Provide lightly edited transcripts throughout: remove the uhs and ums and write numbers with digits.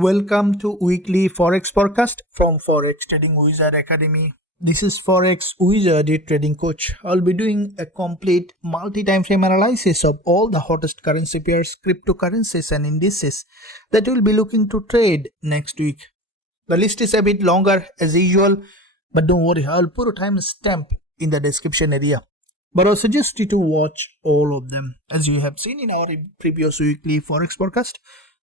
Welcome to weekly Forex forecast from Forex Trading Wizard Academy. This is Forex Wizard Trading Coach. I'll be doing a complete multi-time frame analysis of all the hottest currency pairs, cryptocurrencies and indices that we'll be looking to trade next week. The list is a bit longer as usual, but don't worry, I'll put a timestamp in the description area. But I suggest you to watch all of them. As you have seen in our previous weekly Forex forecast,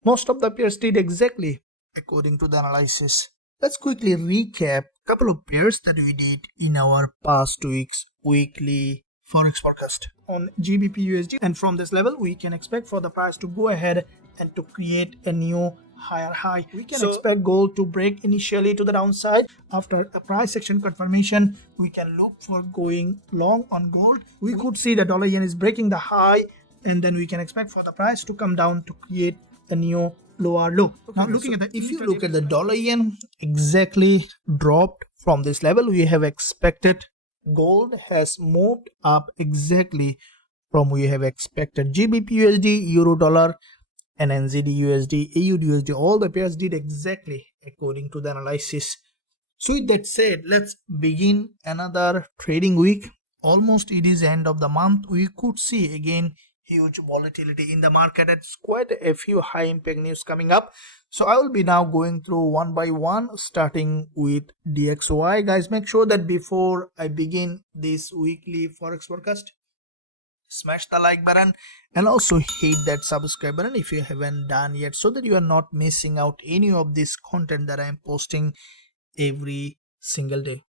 most of the pairs did exactly according to the analysis. Let's quickly recap a couple of pairs that we did in our past week's weekly Forex forecast on GBPUSD. And from this level, we can expect for the price to go ahead and to create a new higher high. We can expect gold to break initially to the downside. After the price action confirmation, we can look for going long on gold. We could see the dollar yen is breaking the high, and then we can expect for the price to come down to create a new lower low. Now looking at the, if you look at the dollar yen, exactly dropped from this level we have expected. Gold has moved up exactly from we have expected. GBPUSD, Euro dollar and NZDUSD, AUDUSD, all the pairs did exactly according to the analysis. So with that said, let's begin another trading week. Almost it is end of the month. We could see again huge volatility in the market. It's quite a few high impact news coming up. So I will be now going through one by one, starting with DXY. Guys, make sure that before I begin this weekly Forex forecast, smash the like button and also hit that subscribe button if you haven't done yet, so that you are not missing out any of this content that I am posting every single day.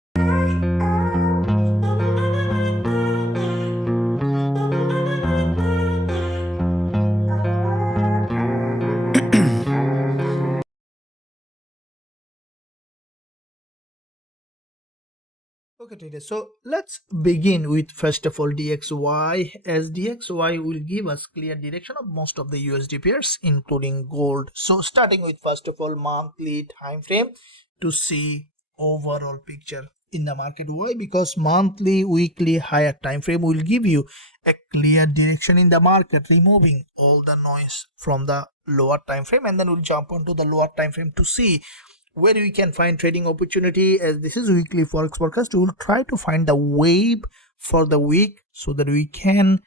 Okay traders, so let's begin with first of all DXY, as DXY will give us clear direction of most of the USD pairs including gold. So starting with first of all monthly time frame to see overall picture in the market. Why? Because monthly, weekly, higher time frame will give you a clear direction in the market, removing all the noise from the lower time frame, and then we'll jump onto the lower time frame to see where we can find trading opportunity. As this is weekly Forex forecast, we will try to find the wave for the week so that we can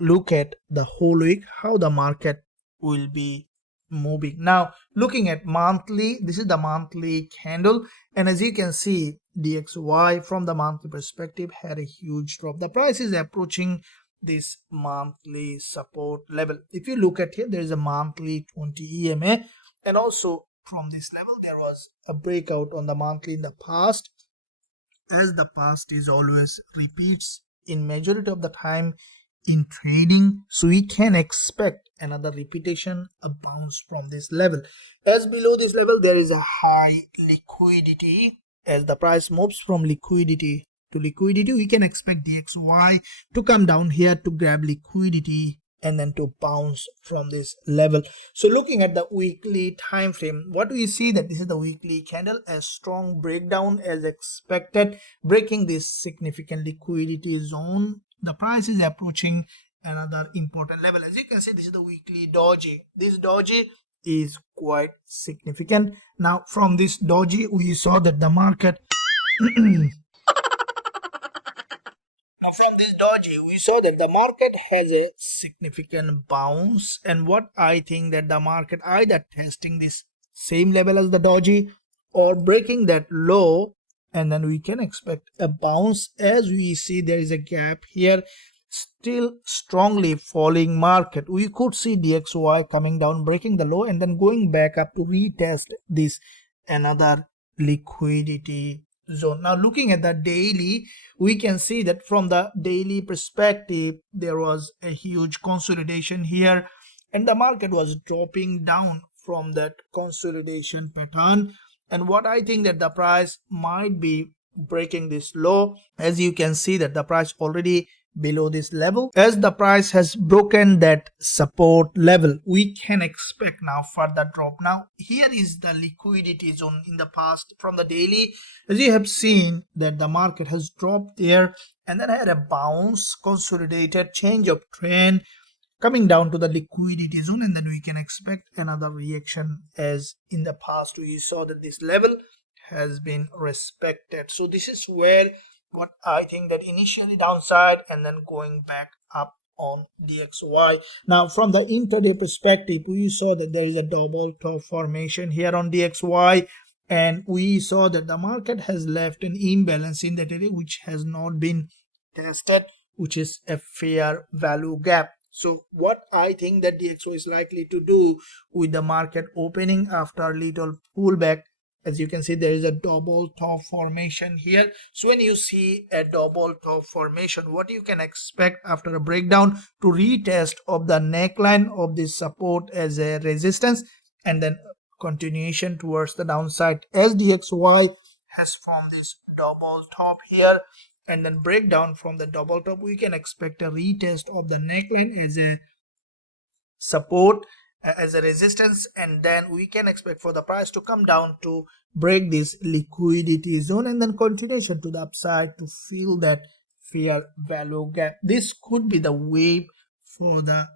look at the whole week how the market will be moving. Now looking at monthly, this is the monthly candle, and as you can see DXY from the monthly perspective had a huge drop. The price is approaching this monthly support level. If you look at here, there is a monthly 20 EMA, and also from this level there was a breakout on the monthly in the past, as the past is always repeats in majority of the time in trading. So we can expect another repetition, a bounce from this level. As below this level there is a high liquidity. As the price moves from liquidity to liquidity, we can expect DXY to come down here to grab liquidity and then to bounce from this level. So looking at the weekly time frame, what we see that this is the weekly candle, a strong breakdown as expected, breaking this significant liquidity zone. The price is approaching another important level. As you can see, this is the weekly doji. This doji is quite significant. Now from this doji we saw that the market has a significant bounce, and what I think that the market either testing this same level as the doji or breaking that low, and then we can expect a bounce. As we see there is a gap here, still strongly falling market. We could see DXY coming down, breaking the low, and then going back up to retest this another liquidity zone. Now looking at the daily, we can see that from the daily perspective there was a huge consolidation here, and the market was dropping down from that consolidation pattern. And what I think that the price might be breaking this low. As you can see that the price already below this level. As the price has broken that support level, we can expect now further drop. Now here is the liquidity zone in the past from the daily. As you have seen that the market has dropped there and then had a bounce, consolidated, change of trend, coming down to the liquidity zone, and then we can expect another reaction, as in the past we saw that this level has been respected. So this is where what I think that initially downside and then going back up on DXY. Now from the intraday perspective, we saw that there is a double top formation here on DXY, and we saw that the market has left an imbalance in that area which has not been tested, which is a fair value gap. So what I think that DXY is likely to do with the market opening after little pullback, as you can see, there is a double top formation here. So when you see a double top formation, what you can expect after a breakdown to retest of the neckline of this support as a resistance, and then continuation towards the downside as DXY has formed this double top here, and then breakdown from the double top. We can expect a retest of the neckline as a support, as a resistance, and then we can expect for the price to come down to break this liquidity zone, and then continuation to the upside to fill that fair value gap. This could be the wave for the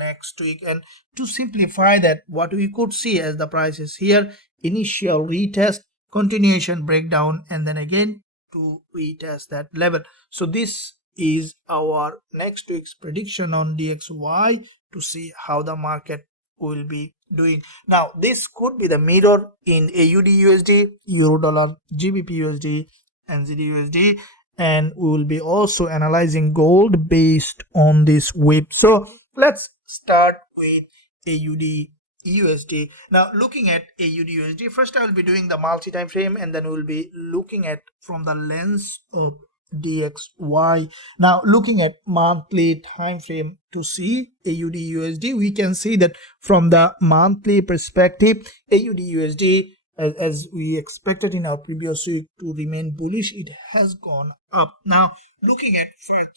next week. And to simplify that, what we could see as the price is here, initial retest, continuation breakdown, and then again to retest that level. So this is our next week's prediction on DXY to see how the market will be doing. Now this could be the mirror in AUDUSD, Eurodollar, GBPUSD, NZDUSD, and we will be also analyzing gold based on this wave. So let's start with AUDUSD. Now looking at AUDUSD, first I will be doing the multi-time frame, and then we will be looking at from the lens of DXY. Now looking at monthly time frame to see AUDUSD, we can see that from the monthly perspective, AUDUSD, as we expected in our previous week to remain bullish, it has gone up. Now looking at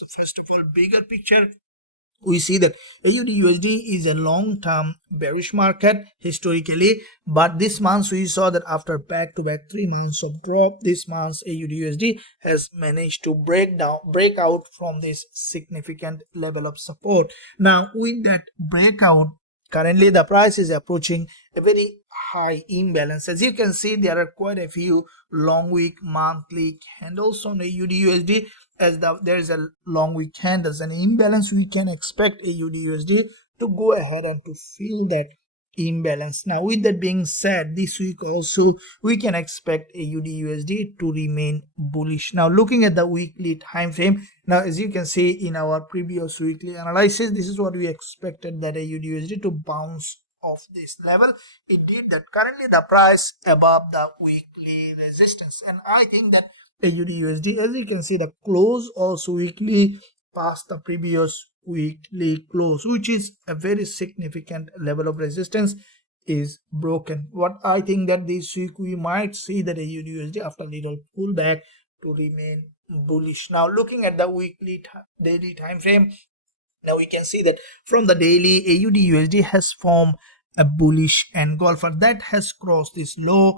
first of all bigger picture, we see that AUDUSD is a long-term bearish market historically, but this month we saw that after back-to-back 3 months of drop, this month AUDUSD has managed to break out from this significant level of support. Now with that breakout, currently the price is approaching a very high imbalance. As you can see, there are quite a few long week monthly candles on AUDUSD. As there is a long week candles and imbalance, we can expect AUDUSD to go ahead and to fill that imbalance. Now with that being said, this week also we can expect AUDUSD to remain bullish. Now looking at the weekly time frame, now as you can see in our previous weekly analysis, this is what we expected, that AUDUSD to bounce off this level. It did that. Currently the price above the weekly resistance, and I think that AUDUSD, as you can see, the close also weekly past the previous weekly close, which is a very significant level of resistance, is broken. What I think that this week we might see that AUDUSD after little pullback to remain bullish. Now looking at the weekly daily time frame, now we can see that from the daily, AUDUSD has formed a bullish engulfer that has crossed this low.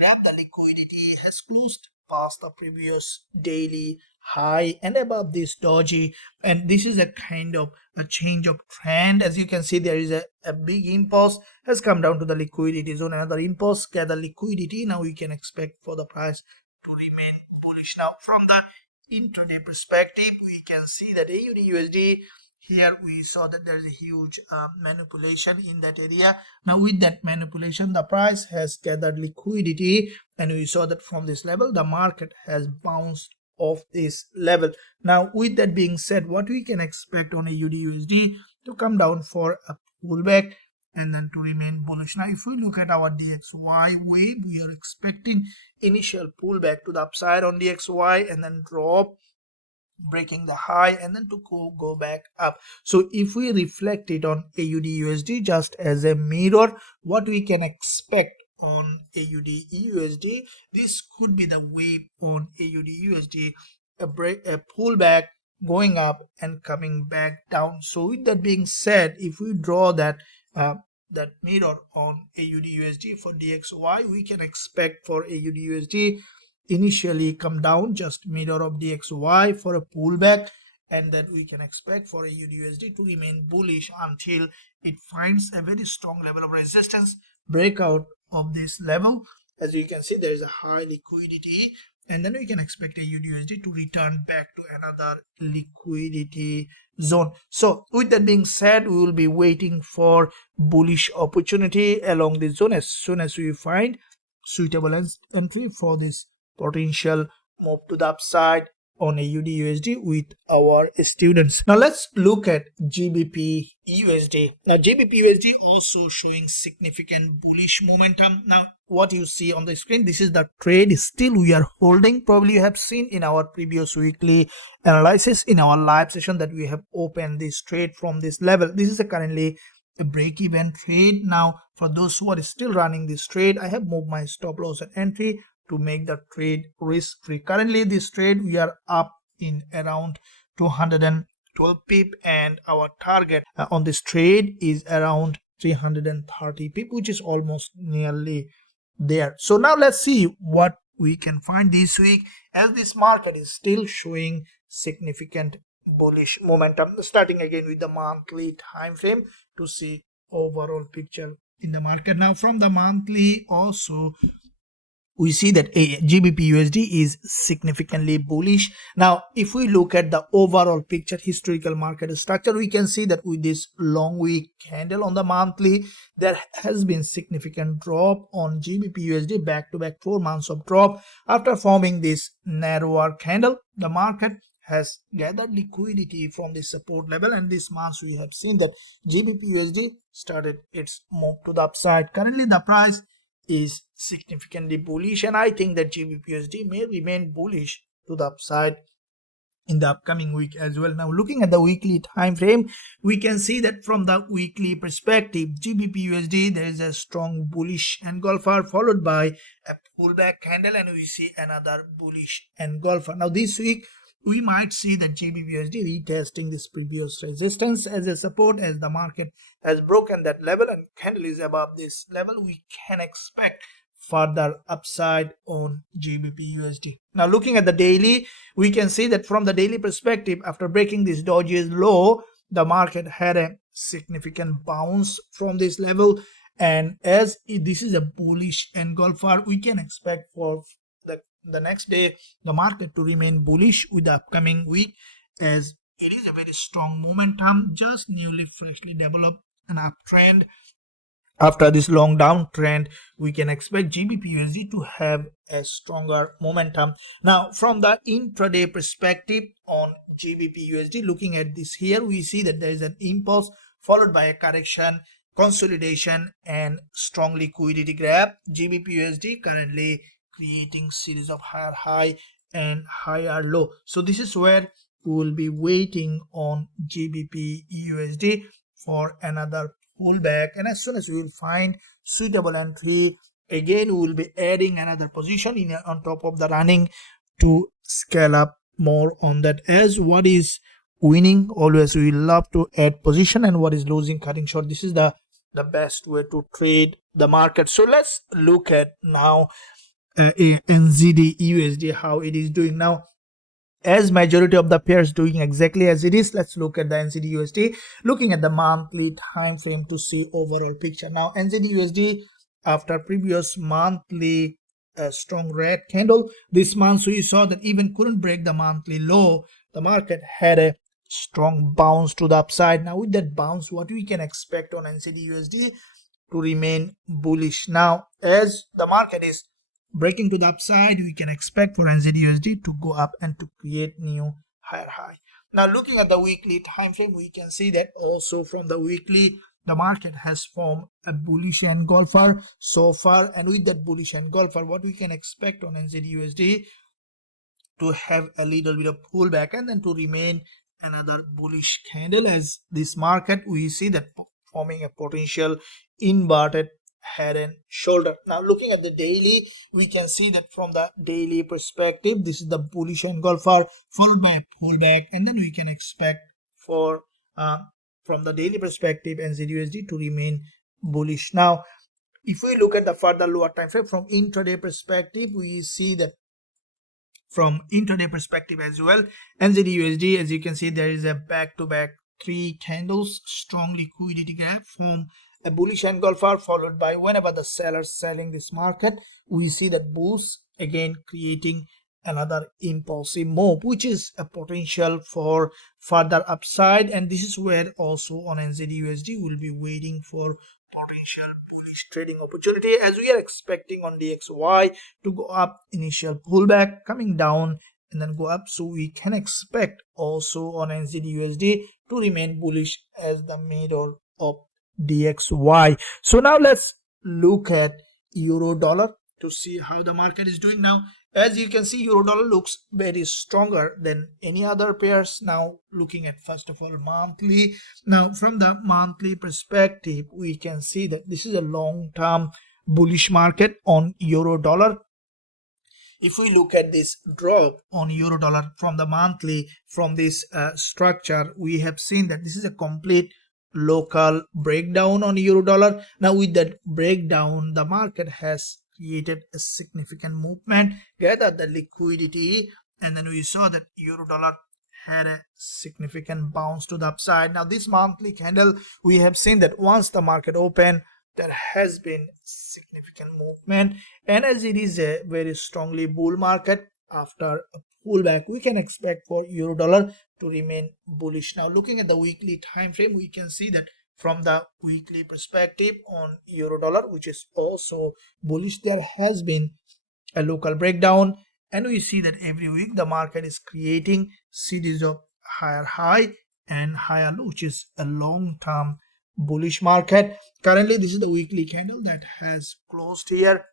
Now the liquidity has closed past the previous daily high and above this doji, and this is a kind of a change of trend. As you can see, there is a big impulse has come down to the liquidity zone, another impulse gather liquidity. Now we can expect for the price to remain bullish. Now from the intraday perspective, we can see that AUDUSD, here we saw that there is a huge manipulation in that area. Now with that manipulation, the price has gathered liquidity, and we saw that from this level the market has bounced off this level. Now with that being said, what we can expect on AUDUSD to come down for a pullback and then to remain bullish. Now if we look at our DXY wave, we are expecting initial pullback to the upside on DXY and then drop, breaking the high, and then to go back up. So if we reflect it on AUDUSD just as a mirror, what we can expect on AUDUSD, this could be the wave on AUDUSD, a pullback, going up and coming back down. So with that being said, if we draw that mirror on AUDUSD for DXY, we can expect for AUDUSD initially come down, just mirror of DXY for a pullback, and then we can expect for AUDUSD to remain bullish until it finds a very strong level of resistance, breakout of this level. As you can see, there is a high liquidity, and then we can expect AUDUSD to return back to another liquidity zone. So with that being said, we will be waiting for bullish opportunity along this zone. As soon as we find suitable entry for this potential move to the upside on AUDUSD with our students. Now let's look at GBPUSD. Now GBPUSD also showing significant bullish momentum. Now what you see on the screen, this is the trade still we are holding. Probably you have seen in our previous weekly analysis in our live session that we have opened this trade from this level. This is currently a break-even trade. Now for those who are still running this trade, I have moved my stop loss and entry to make the trade risk free. Currently this trade we are up in around 212 pip, and our target on this trade is around 330 pip, which is almost nearly there. So now let's see what we can find this week, as this market is still showing significant bullish momentum. Starting again with the monthly time frame to see overall picture in the market. Now from the monthly also we see that GBPUSD is significantly bullish. Now if we look at the overall picture, historical market structure, we can see that with this long wick candle on the monthly, there has been significant drop on GBPUSD, back to back 4 months of drop. After forming this narrower candle, the market has gathered liquidity from the support level, and this month we have seen that GBPUSD started its move to the upside. Currently the price is significantly bullish, and I think that GBPUSD may remain bullish to the upside in the upcoming week as well. Now looking at the weekly time frame, we can see that from the weekly perspective, GBPUSD there is a strong bullish engulfer followed by a pullback candle, and we see another bullish engulfer. Now this week we might see that GBPUSD retesting this previous resistance as a support. As the market has broken that level and candle is above this level, we can expect further upside on GBPUSD. Now looking at the daily, we can see that from the daily perspective, after breaking this dodgy low, the market had a significant bounce from this level, and as this is a bullish engulfer, we can expect for the next day the market to remain bullish with the upcoming week, as it is a very strong momentum, just newly freshly developed an uptrend. After this long downtrend, we can expect GBPUSD to have a stronger momentum. Now from the intraday perspective on GBPUSD, looking at this here, we see that there is an impulse followed by a correction, consolidation, and strong liquidity grab. GBPUSD currently creating series of higher high and higher low. So this is where we will be waiting on GBPUSD for another pullback, and as soon as we will find suitable entry, again we will be adding another position on top of the running to scale up more on that. As what is winning, always we love to add position, and what is losing, cutting short. This is the best way to trade the market. So let's look at now NZDUSD, how it is doing now. As majority of the pairs doing exactly as it is, let's look at the NZDUSD, looking at the monthly time frame to see overall picture. Now NZDUSD, after previous monthly strong red candle, this month we saw that even couldn't break the monthly low. The market had a strong bounce to the upside. Now with that bounce, what we can expect on NZDUSD to remain bullish. Now as the market is breaking to the upside, we can expect for NZDUSD to go up and to create new higher high. Now looking at the weekly time frame, we can see that also from the weekly, the market has formed a bullish engulfer so far, and with that bullish engulfer, what we can expect on NZDUSD to have a little bit of pullback and then to remain another bullish candle. As this market, we see that forming a potential inverted head and shoulder. Now looking at the daily, we can see that from the daily perspective, this is the bullish engulfer followed by a pullback, and then we can expect for from the daily perspective NZDUSD to remain bullish. Now if we look at the further lower time frame from intraday perspective, we see that from intraday perspective as well. NZDUSD, as you can see, there is a back-to-back 3 candles, strong liquidity gap from a bullish engulfer, followed by whenever the sellers selling this market, we see that bulls again creating another impulsive move, which is a potential for further upside. And this is where also on NZDUSD we'll be waiting for potential bullish trading opportunity, as we are expecting on DXY to go up, initial pullback, coming down and then go up. So we can expect also on NZDUSD to remain bullish as the middle of DXY. So now let's look at euro dollar to see how the market is doing now. As you can see, euro dollar looks very stronger than any other pairs. Now looking at first of all monthly. Now from the monthly perspective, we can see that this is a long-term bullish market on euro dollar. If we look at this drop on euro dollar from the monthly, from this structure, we have seen that this is a complete local breakdown on euro dollar. Now with that breakdown, the market has created a significant movement, gathered the liquidity, and then we saw that euro dollar had a significant bounce to the upside. Now this monthly candle, we have seen that once the market opened, there has been significant movement, and as it is a very strongly bull market, after a pullback we can expect for euro dollar to remain bullish. Now looking at the weekly time frame, we can see that from the weekly perspective on euro dollar, which is also bullish, there has been a local breakdown, and we see that every week the market is creating series of higher high and higher low, which is a long-term bullish market. Currently this is the weekly candle that has closed here,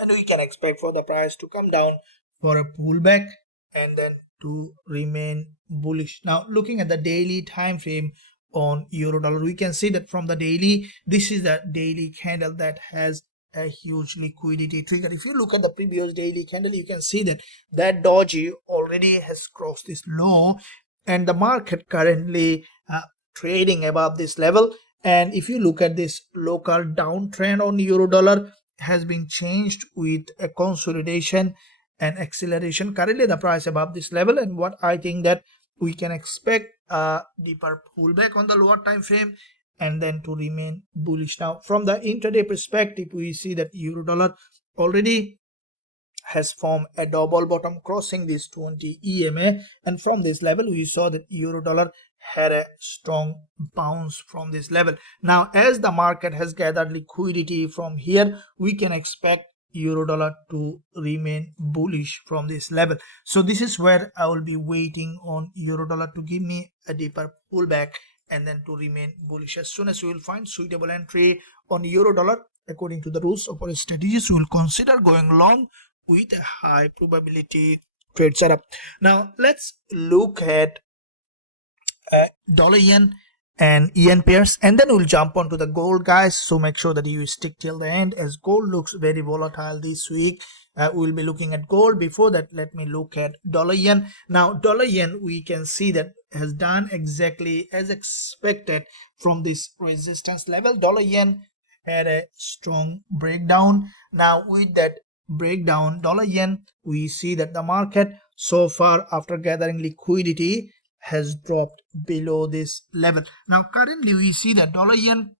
and we can expect for the price to come down for a pullback and then to remain bullish. Now looking at the daily time frame on euro dollar, we can see that from the daily, this is the daily candle that has a huge liquidity trigger. If you look at the previous daily candle, you can see that that doji already has crossed this low, and the market currently trading above this level. And if you look at this local downtrend on euro dollar, has been changed with a consolidation and acceleration. Currently the price above this level, and what I think that we can expect a deeper pullback on the lower time frame and then to remain bullish. Now from the intraday perspective, we see that euro dollar already has formed a double bottom crossing this 20 EMA, and from this level we saw that euro dollar had a strong bounce from this level. Now as the market has gathered liquidity from here, we can expect euro dollar to remain bullish from this level. So this is where I will be waiting on euro dollar to give me a deeper pullback and then to remain bullish. As soon as we will find suitable entry on euro dollar according to the rules of our strategies, we will consider going long with a high probability trade setup. Now let's look at dollar yen and yen pairs, and then we'll jump onto the gold, guys. So make sure that you stick till the end, as gold looks very volatile this week. We'll be looking at gold. Before that, let me look at dollar yen. Now dollar yen, we can see that has done exactly as expected from this resistance level. Dollar yen had a strong breakdown. Now with that breakdown, dollar yen, we see that the market so far after gathering liquidity has dropped below this level. Now currently we see that dollar yen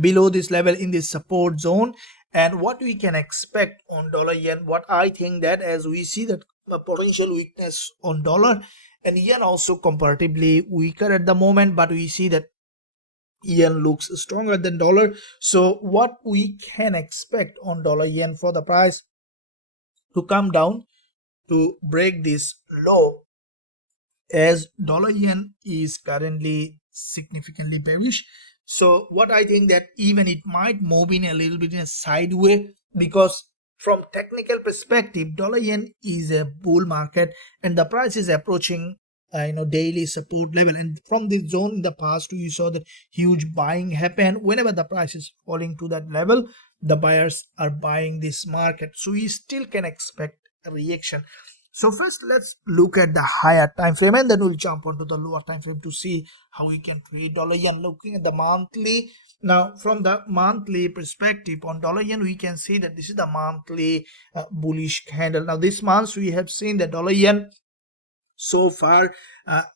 below this level in this support zone, and what we can expect on dollar yen, what I think that as we see that a potential weakness on dollar, and yen also comparatively weaker at the moment, but we see that yen looks stronger than dollar. So what we can expect on dollar yen for the price to come down to break this low, as dollar yen is currently significantly bearish. So what I think that even it might move in a little bit in a sideways, because from technical perspective dollar yen is a bull market and the price is approaching daily support level, and from this zone in the past you saw that huge buying happen. Whenever the price is falling to that level, the buyers are buying this market, so we still can expect a reaction. So first let's look at the higher time frame, and then we'll jump onto the lower time frame to see how we can trade dollar yen. Looking at the monthly, Now from the monthly perspective on dollar yen, we can see that this is the monthly bullish candle. Now this month we have seen that dollar yen so far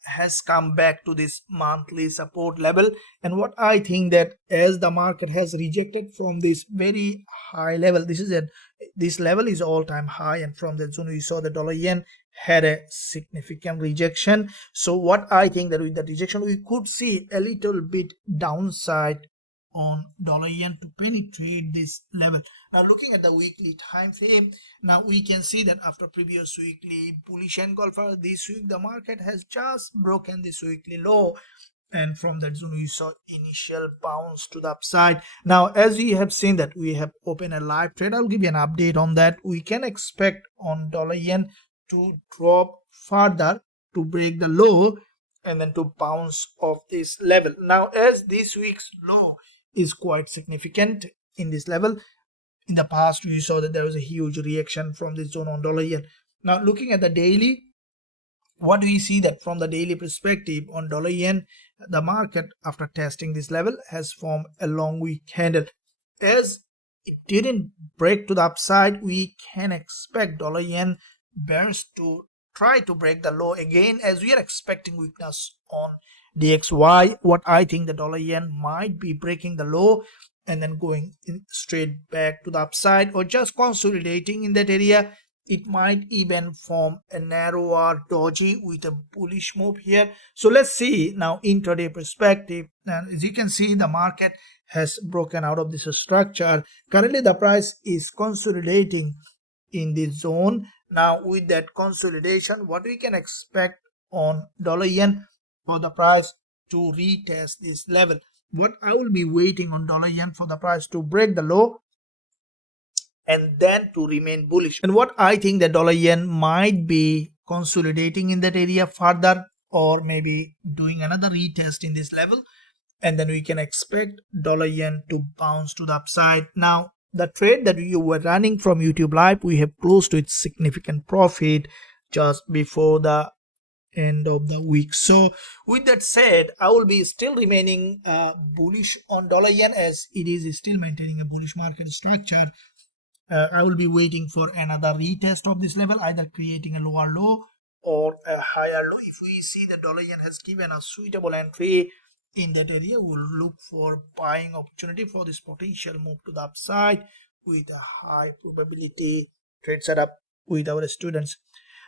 has come back to this monthly support level, and what I think that as the market has rejected from this very high level, this level is all-time high, and from that zone we saw the dollar yen had a significant rejection. So what I think that with the rejection we could see a little bit downside on dollar yen to penetrate this level. Now looking at the weekly time frame, now we can see that after previous weekly bullish engulfer, this week the market has just broken this weekly low, and from that zone we saw initial bounce to the upside. Now as we have seen that we have opened a live trade, I'll give you an update on that. We can expect on dollar yen to drop further to break the low and then to bounce off this level. Now as this week's low is quite significant in this level, in the past we saw that there was a huge reaction from this zone on dollar yen. Now looking at the daily, what do we see that from the daily perspective on dollar yen, the market after testing this level has formed a long wick candle. As it didn't break to the upside, we can expect dollar yen bears to try to break the low again, as we are expecting weakness on DXY. What I think the dollar yen might be breaking the low and then going straight back to the upside, or just consolidating in that area. It might even form a narrower doji with a bullish move here. So let's see now intraday perspective, and as you can see the market has broken out of this structure. Currently the price is consolidating in this zone. Now with that consolidation, what we can expect on dollar yen for the price to retest this level. What I will be waiting on dollar yen for the price to break the low and then to remain bullish. And what I think that dollar yen might be consolidating in that area further, or maybe doing another retest in this level, and then we can expect dollar yen to bounce to the upside. Now the trade that you were running from YouTube Live, we have closed to its significant profit just before the end of the week. So with that said, I will be still remaining bullish on dollar yen, as it is still maintaining a bullish market structure. I will be waiting for another retest of this level, either creating a lower low or a higher low. If we see the dollar yen has given a suitable entry in that area, we'll look for buying opportunity for this potential move to the upside with a high probability trade setup with our students.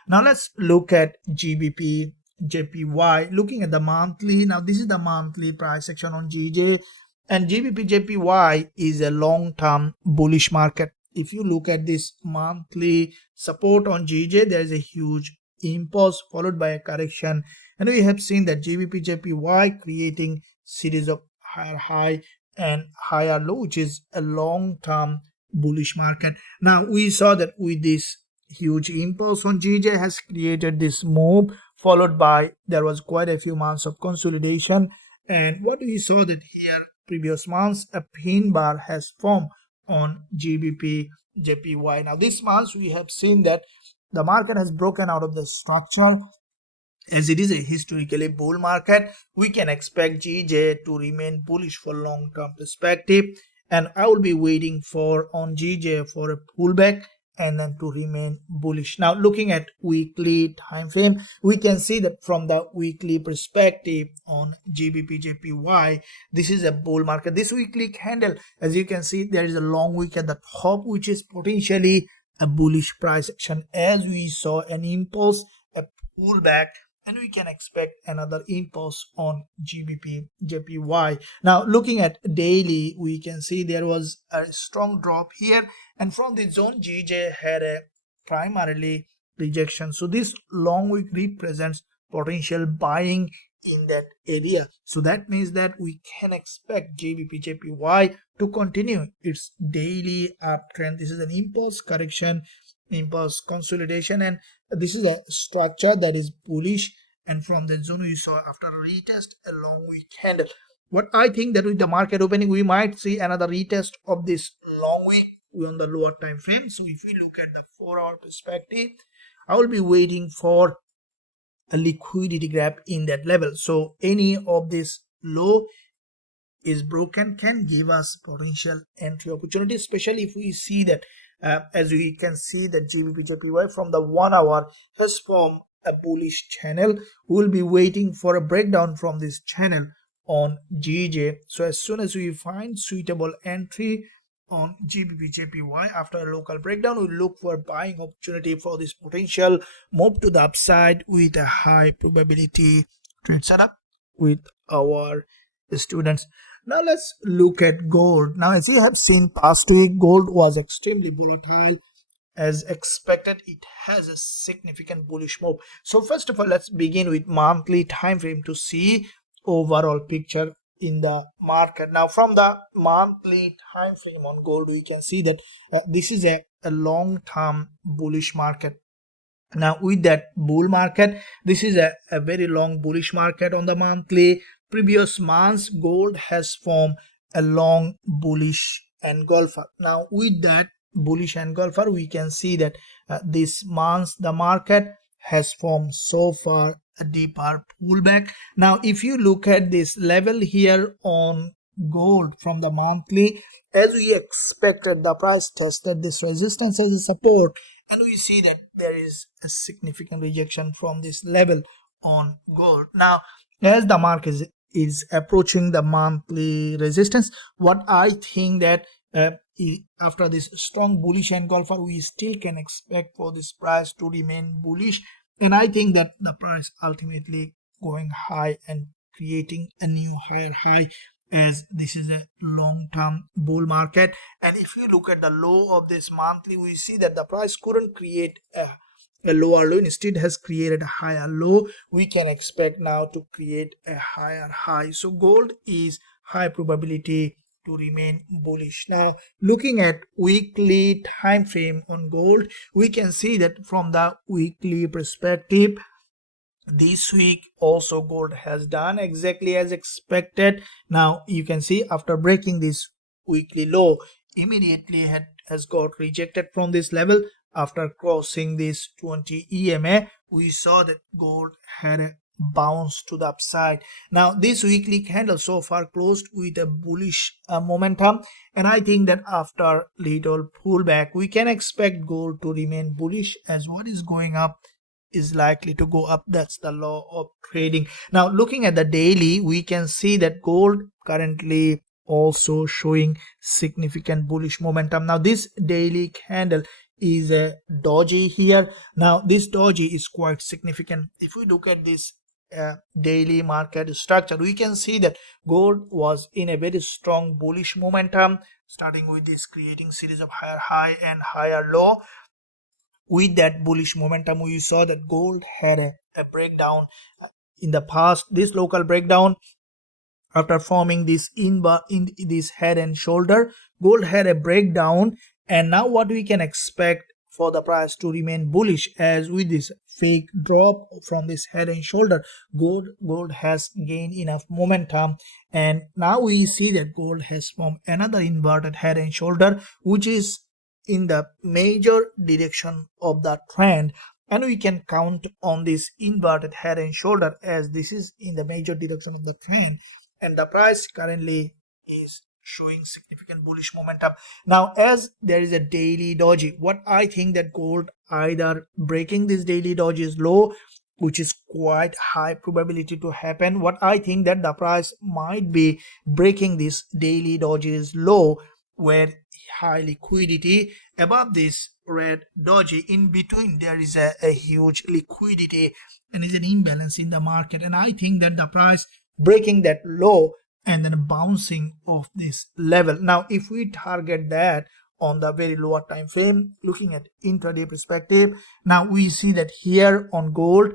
Now let's look at GBPJPY. Looking at the monthly, now this is the monthly price action on GJ, and GBPJPY is a long-term bullish market. If you look at this monthly support on GJ, there is a huge impulse followed by a correction, and we have seen that GBPJPY creating series of higher high and higher low, which is a long-term bullish market. Now we saw that with this huge impulse on GJ has created this move, followed by there was quite a few months of consolidation, and what we saw that here previous months a pin bar has formed on GBPJPY. Now this month we have seen that the market has broken out of the structure. As it is a historically bull market, we can expect GJ to remain bullish for long-term perspective, and I will be waiting for on GJ for a pullback and then to remain bullish. Now looking at weekly time frame, we can see that from the weekly perspective on GBPJPY, this is a bull market. This weekly candle, as you can see, there is a long wick at the top, which is potentially a bullish price action, as we saw an impulse, a pullback, and we can expect another impulse on GBPJPY. Now looking at daily, we can see there was a strong drop here, and from this zone GJ had a primarily rejection. So this long wick represents potential buying in that area. So that means that we can expect GBPJPY to continue its daily uptrend. This is an impulse correction, impulse consolidation, and this is a structure that is bullish, and from the zone we saw after a retest a long wick candle. What I think that with the market opening, we might see another retest of this long wick on the lower time frame. So if we look at the 4-hour perspective, I will be waiting for a liquidity grab in that level. So any of this low is broken can give us potential entry opportunity, especially if we see that as we can see that GBPJPY from the 1 hour has formed a bullish channel. We'll be waiting for a breakdown from this channel on GJ. So as soon as we find suitable entry on GBPJPY after a local breakdown, we look for buying opportunity for this potential move to the upside with a high probability trade setup with our students. Now let's look at gold. Now, as you have seen past week, gold was extremely volatile. As expected, it has a significant bullish move. So first of all, let's begin with monthly time frame to see overall picture in the market. Now from the monthly time frame on gold, we can see that this is a long-term bullish market. Now with that bull market, this is a very long bullish market on the monthly. Previous months, gold has formed a long bullish engulfer. Now with that bullish engulfer, we can see that this month the market has formed so far a deeper pullback. Now if you look at this level here on gold from the monthly, as we expected, the price tested this resistance as a support, and we see that there is a significant rejection from this level on gold. Now as the market is approaching the monthly resistance, what I think that after this strong bullish engulfer, we still can expect for this price to remain bullish, and I think that the price ultimately going high and creating a new higher high, as this is a long-term bull market. And if you look at the low of this monthly, we see that the price couldn't create a lower low, instead has created a higher low. We can expect now to create a higher high. So gold is high probability to remain bullish. Now looking at weekly time frame on gold, we can see that from the weekly perspective, this week also gold has done exactly as expected. Now you can see after breaking this weekly low, immediately has got rejected from this level. After crossing this 20 EMA, we saw that gold had a bounce to the upside. Now this weekly candle so far closed with a bullish momentum, and I think that after little pullback, we can expect gold to remain bullish, as what is going up is likely to go up. That's the law of trading. Now looking at the daily, we can see that gold currently also showing significant bullish momentum. Now this daily candle is a doji here. Now this doji is quite significant. If we look at this daily market structure, we can see that gold was in a very strong bullish momentum, starting with this creating series of higher high and higher low. With that bullish momentum, we saw that gold had a breakdown in the past. This local breakdown, after forming this in this head and shoulder, gold had a breakdown, and now what we can expect for the price to remain bullish, as with this fake drop from this head and shoulder, gold has gained enough momentum, and now we see that gold has formed another inverted head and shoulder, which is in the major direction of the trend, and we can count on this inverted head and shoulder, as this is in the major direction of the trend, and the price currently is showing significant bullish momentum. Now as there is a daily doji, what I think that gold either breaking this daily doji's low, which is quite high probability to happen. What I think that the price might be breaking this daily doji's low, where high liquidity above this red doji, in between there is a huge liquidity and is an imbalance in the market, and I think that the price breaking that low and then bouncing off this level. Now if we target that on the very lower time frame, looking at intraday perspective, now we see that here on gold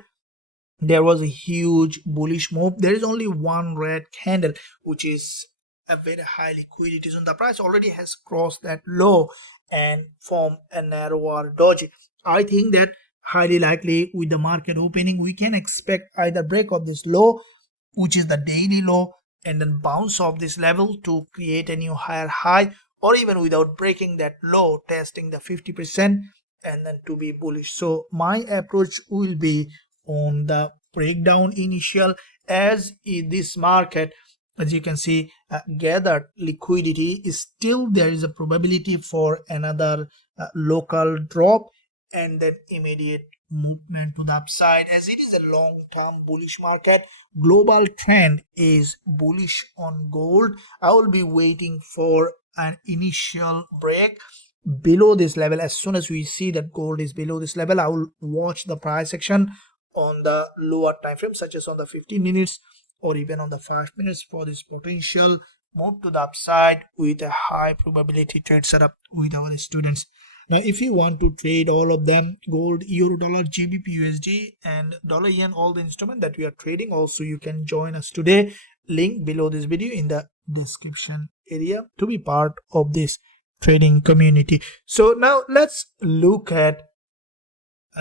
there was a huge bullish move. There is only one red candle, which is a very high liquidity zone. The price already has crossed that low and formed a narrower doji. I think that highly likely with the market opening, we can expect either break of this low, which is the daily low, and then bounce off this level to create a new higher high, or even without breaking that low, testing the 50% and then to be bullish. So my approach will be on the breakdown initial, as in this market as you can see, gathered liquidity is still there is a probability for another local drop and then immediate movement to the upside, as it is a long-term bullish market. Global trend is bullish on gold. I will be waiting for an initial break below this level. As soon as we see that gold is below this level, I will watch the price action on the lower time frame, such as on the 15 minutes or even on the 5 minutes, for this potential move to the upside with a high probability trade setup with our students. Now, if you want to trade all of them, gold, euro, dollar, GBPUSD and dollar yen, all the instrument that we are trading, also you can join us today. Link below this video in the description area to be part of this trading community. So now let's look at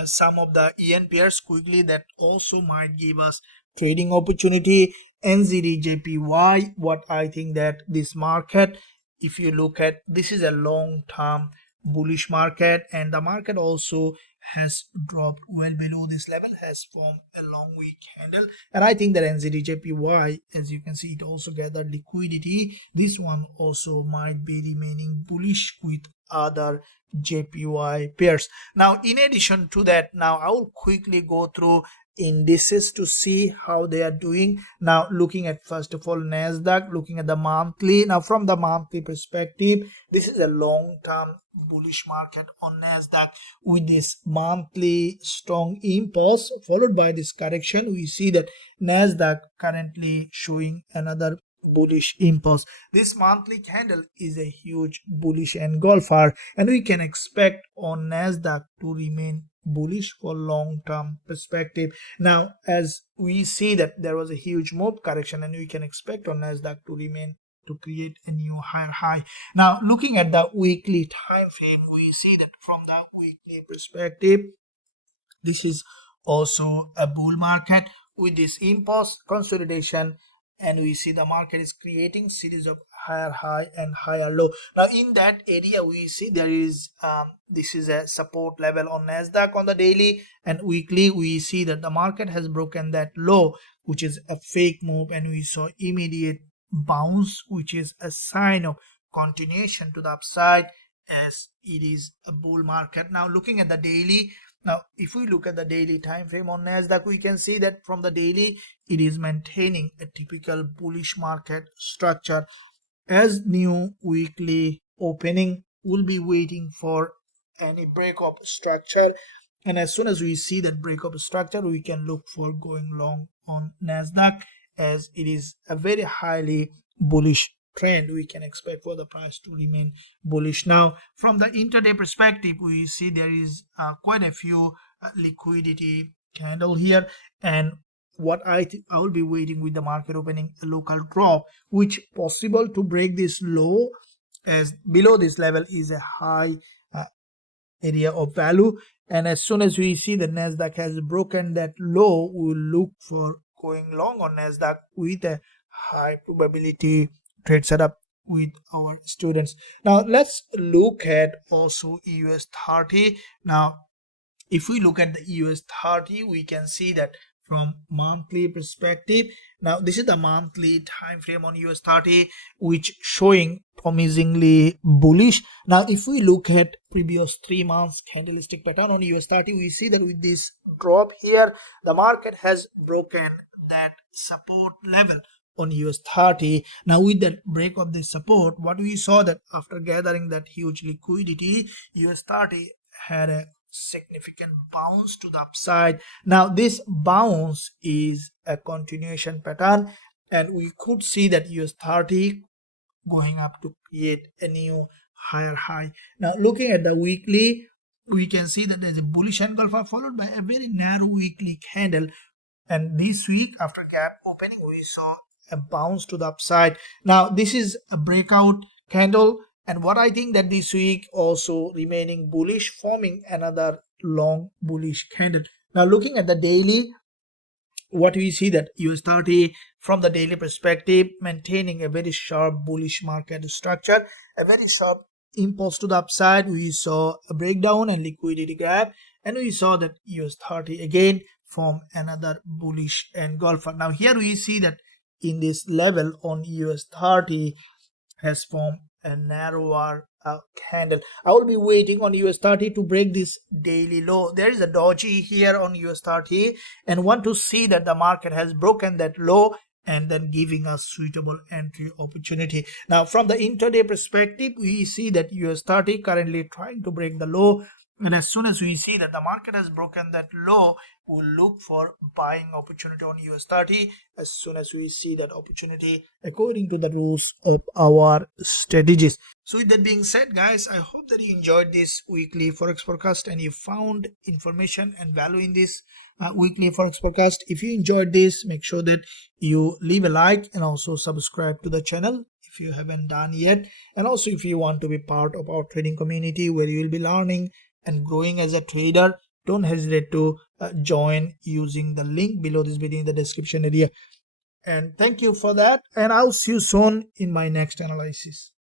some of the yen pairs quickly that also might give us trading opportunity. NZDJPY, what I think that this market, if you look at, this is a long-term bullish market, and the market also has dropped well below this level, has formed a long weak candle, and I think that NZDJPY, as you can see, it also gathered liquidity. This one also might be remaining bullish with other JPY pairs. Now, in addition to that, now I will quickly go through indices to see how they are doing. Now, looking at, first of all, Nasdaq, looking at the monthly. Now, from the monthly perspective, this is a long-term bullish market on Nasdaq with this monthly strong impulse followed by this correction. We see that Nasdaq currently showing another bullish impulse. This monthly candle is a huge bullish engulfer, and we can expect on Nasdaq to remain bullish for long-term perspective. Now, as we see that there was a huge move correction, and we can expect on Nasdaq to remain to create a new higher high. Now, looking at the weekly time frame, we see that from the weekly perspective, this is also a bull market with this impulse consolidation, and we see the market is creating series of higher high and higher low. Now, in that area, we see there is this is a support level on Nasdaq on the daily and weekly. We see that the market has broken that low, which is a fake move, and we saw immediate bounce, which is a sign of continuation to the upside, as it is a bull market. Now, looking at the daily, now if we look at the daily time frame on Nasdaq, we can see that from the daily it is maintaining a typical bullish market structure. As new weekly opening, we'll be waiting for any break of structure, and as soon as we see that break of structure, we can look for going long on Nasdaq, as it is a very highly bullish trend. We can expect for the price to remain bullish. Now, from the intraday perspective, we see there is quite a few liquidity candle here, and what I will be waiting with the market opening a local drop, which possible to break this low, as below this level is a high area of value, and as soon as we see the Nasdaq has broken that low, we will look for going long on Nasdaq with a high probability trade setup with our students. Now, let's look at also US30. Now, if we look at the US30, we can see that from monthly perspective, now this is the monthly time frame on US30, which showing promisingly bullish. Now, if we look at previous 3 months candlestick pattern on US30, we see that with this drop here, the market has broken that support level on US30. Now, with that break of the support, what we saw that after gathering that huge liquidity, US30 had a significant bounce to the upside. Now, this bounce is a continuation pattern, and we could see that US30 going up to create a new higher high. Now, looking at the weekly, we can see that there's a bullish engulfer followed by a very narrow weekly candle, and this week after gap opening, we saw a bounce to the upside. Now, this is a breakout candle, and what I think that this week also remaining bullish, forming another long bullish candle. Now, looking at the daily, what we see that US30 from the daily perspective maintaining a very sharp bullish market structure, a very sharp impulse to the upside. We saw a breakdown and liquidity gap, and we saw that US30 again form another bullish engulfer. Now, here we see that in this level on US30 has formed a narrower candle. I will be waiting on US30 to break this daily low. There is a doji here on US30 and want to see that the market has broken that low and then giving us suitable entry opportunity. Now from the intraday perspective, we see that US30 currently trying to break the low, and as soon as we see that the market has broken that low, we'll look for buying opportunity on US30 as soon as we see that opportunity according to the rules of our strategies. So with that being said, guys, I hope that you enjoyed this weekly Forex forecast and you found information and value in this weekly Forex forecast. If you enjoyed this, make sure that you leave a like and also subscribe to the channel if you haven't done yet. And also if you want to be part of our trading community where you will be learning and growing as a trader, don't hesitate to join using the link below this video in the description area. And thank you for that, and I'll see you soon in my next analysis.